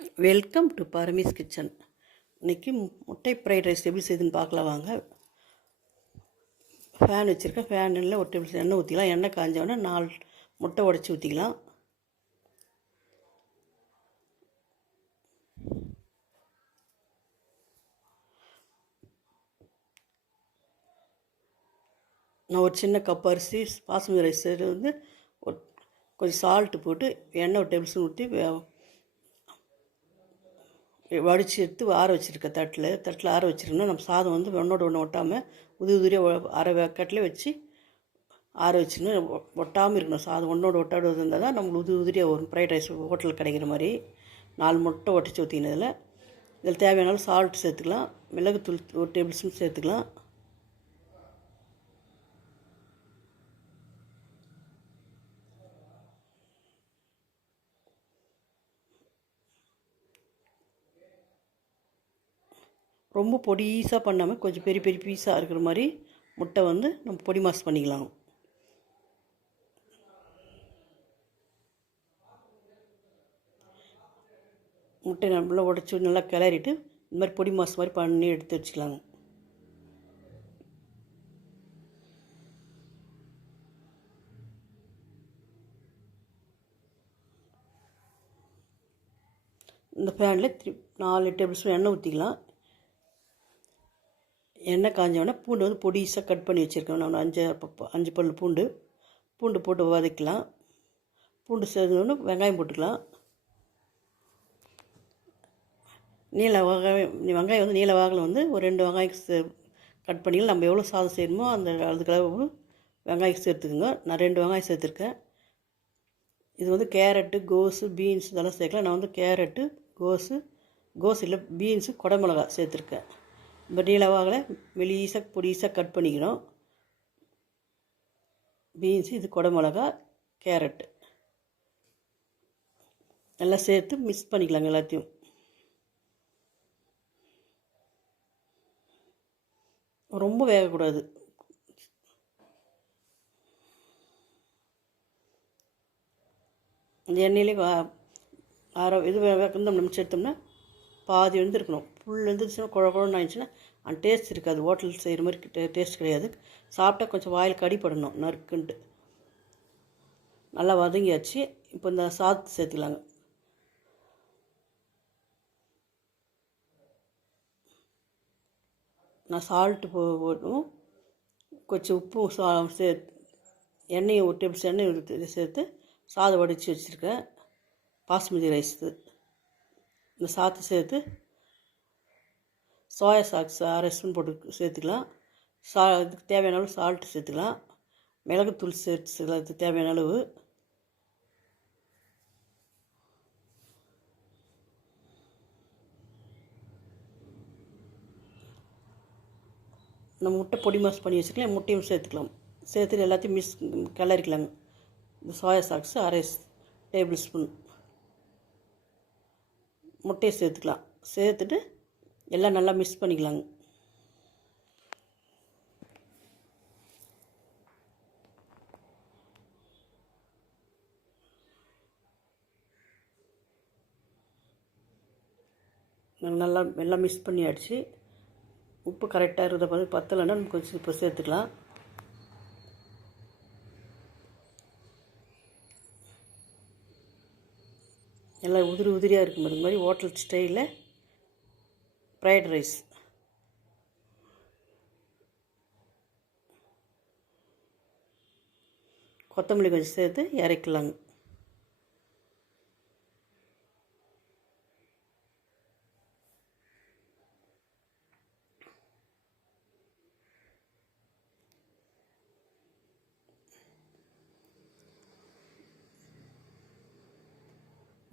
Welcome to பரமீஸ் kitchen இன்னைக்கு முட்டை fried rice எப்படி செய்யுதுன்னு பார்க்கலாம் வாங்க. ஃபேன் வச்சுருக்கேன். ஃபேனில் ஒரு டேபிள் எண்ணெய் ஊற்றிக்கலாம் எண்ணெய் காஞ்சோடனே நாலு முட்டை உடச்சி ஊற்றிக்கலாம் நான் ஒரு சின்ன கப் அரிசி பாசுமதி ரைஸ் வந்து ஒரு கொஞ்சம் சால்ட்டு போட்டு எண்ணெய் ஒரு டேபிள் ஸ்பூன் ஊற்றி வடித்து எடுத்து ஆற வச்சுருக்கேன் தட்டில் தட்டில் ஆற வச்சுருக்கணும் நம்ம சாதம் வந்து ஒன்றோட ஒன்று ஒட்டாமல் உதிரி உதிரியாக அரை வேக்கட்டில் வச்சு ஆற வச்சுன்னு ஒட்டாமல் இருக்கணும். சாதம் ஒன்றோட ஒட்டாடு இருந்தால் தான் நம்மளுக்கு உதிரி உதிரியாக வரும். ஃப்ரைட் ரைஸ் ஹோட்டலில் கிடைக்கிற மாதிரி. நாலு முட்டை ஒட்டிச்சு ஊற்றினதில் இதில் தேவையானாலும் சால்ட் சேர்த்துக்கலாம். மிளகுத்தூள் ஒரு டேபிள் ஸ்பூன் சேர்த்துக்கலாம். ரொம்ப பொடிசாக பண்ணாமல் கொஞ்சம் பெரிய பெரிய பீஸாக இருக்கிற மாதிரி முட்டை வந்து நம்ம பொடி மாஸ் பண்ணிக்கலாம். முட்டை நல்லா உடச்சி நல்லா கிளறிட்டு இந்த மாதிரி பொடி மாஸ் மாதிரி பண்ணி எடுத்து வச்சுக்கலாங்க இந்த பேனில் த்ரீ நாலு டேபிள் ஸ்பூன் எண்ணெய் ஊற்றிக்கலாம் எண்ணெய் காஞ்சோடனே பூண்டு வந்து பொடிசாக கட் பண்ணி வச்சுருக்கேன். நான் அஞ்சு அஞ்சு பல் பூண்டு. பூண்டு போட்டு வதக்கலாம். பூண்டு சேர்ந்தோடனே வெங்காயம் போட்டுக்கலாம். நீல வெங்காயம் வெங்காயம் வந்து நீல வாகலை வந்து ஒரு ரெண்டு வெங்காயம் கட் பண்ணி நம்ம எவ்வளோ சாதம் செய்யணுமோ அந்த அதுக்கு வெங்காயம் சேர்த்துக்குங்க. நான் ரெண்டு வெங்காயம் சேர்த்துருக்கேன். இது வந்து கேரட்டு கோஸு பீன்ஸ் இதெல்லாம் சேர்க்கலாம். நான் வந்து கேரட்டு கோஸு கோஸ் இல்லை பீன்ஸு குடமிளகா சேர்த்துருக்கேன். நீளவாகில் மெலிசாக பொடிசாக கட் பண்ணிக்கிறோம். பீன்ஸு இது குடமிளகா கேரட்டு. நல்லா சேர்த்து மிக்ஸ் பண்ணிக்கலாங்க எல்லாத்தையும். ரொம்ப வேகக்கூடாது. இந்த எண்ணெயிலே ஆற இது வெந்தம் நம்ம எடுத்தோம்னா பாதி வெந்திருக்கணும். புல் எழுந்துருச்சுன்னா குழ குழன்னு ஆயிடுச்சுன்னா அந்த டேஸ்ட் இருக்காது. ஹோட்டல் செய்கிற மாதிரி டேஸ்ட் கிடையாது. சாப்பிட்டா கொஞ்சம் வாயில் கடிப்படணும் நறுக்குன்ட்டு. நல்லா வதங்கியாச்சு. இப்போ இந்த சாத்து சேர்த்துக்கலாங்க. நான் சால்ட்டு போட்டும். கொஞ்சம் உப்பும் சா சேர்த்து எண்ணெயை ஒரு டேபிள்ஸ் எண்ணெய் சேர்த்து சாதம் வடித்து வச்சுருக்கேன். பாஸ்மதி ரைஸ் இந்த சாத்து சேர்த்து சோயா சாக்ஸ் அரை ஸ்பூன் போட்டு சேர்த்துக்கலாம். சா இதுக்கு தேவையான அளவு சால்ட்டு சேர்த்துக்கலாம். மிளகுத்தூள் சேர்த்து அதுக்கு தேவையான அளவு. நம்ம முட்டை பொடி மாஸ் பண்ணி வச்சுக்கலாம் முட்டையும் சேர்த்துக்கலாம். சேர்த்துட்டு எல்லாத்தையும் மிஸ் கிளறிக்கலாங்க இந்த சோயா சாக்ஸு அரை டேபிள் ஸ்பூன். முட்டையை சேர்த்துக்கலாம். சேர்த்துட்டு எல்லாம் நல்லா மிக்ஸ் பண்ணிக்கலாங்க. நல்லா எல்லாம் மிக்ஸ் பண்ணியாச்சு. உப்பு கரெக்டாக இருக்கிறத பார்த்து பத்தலைன்னா நம்ம கொஞ்சம் இப்போ சேர்த்துக்கலாம். எல்லாம் உதிரி உதிரியாக இருக்கும் அது மாதிரி ஹோட்டல் ஸ்டைலில் ஃப்ரைட் ரைஸ். கொத்தமல்லி கொஞ்சம் சேர்த்து இறக்கலாங்க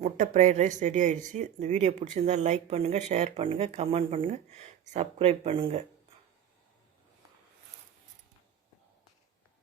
முட்டை ஃப்ரைட் ரைஸ் ரெடி ஆகிடுச்சு இந்த வீடியோ பிடிச்சிருந்தால் லைக் பண்ணுங்கள் ஷேர் பண்ணுங்கள் கமெண்ட் பண்ணுங்கள் சப்ஸ்கிரைப் பண்ணுங்கள்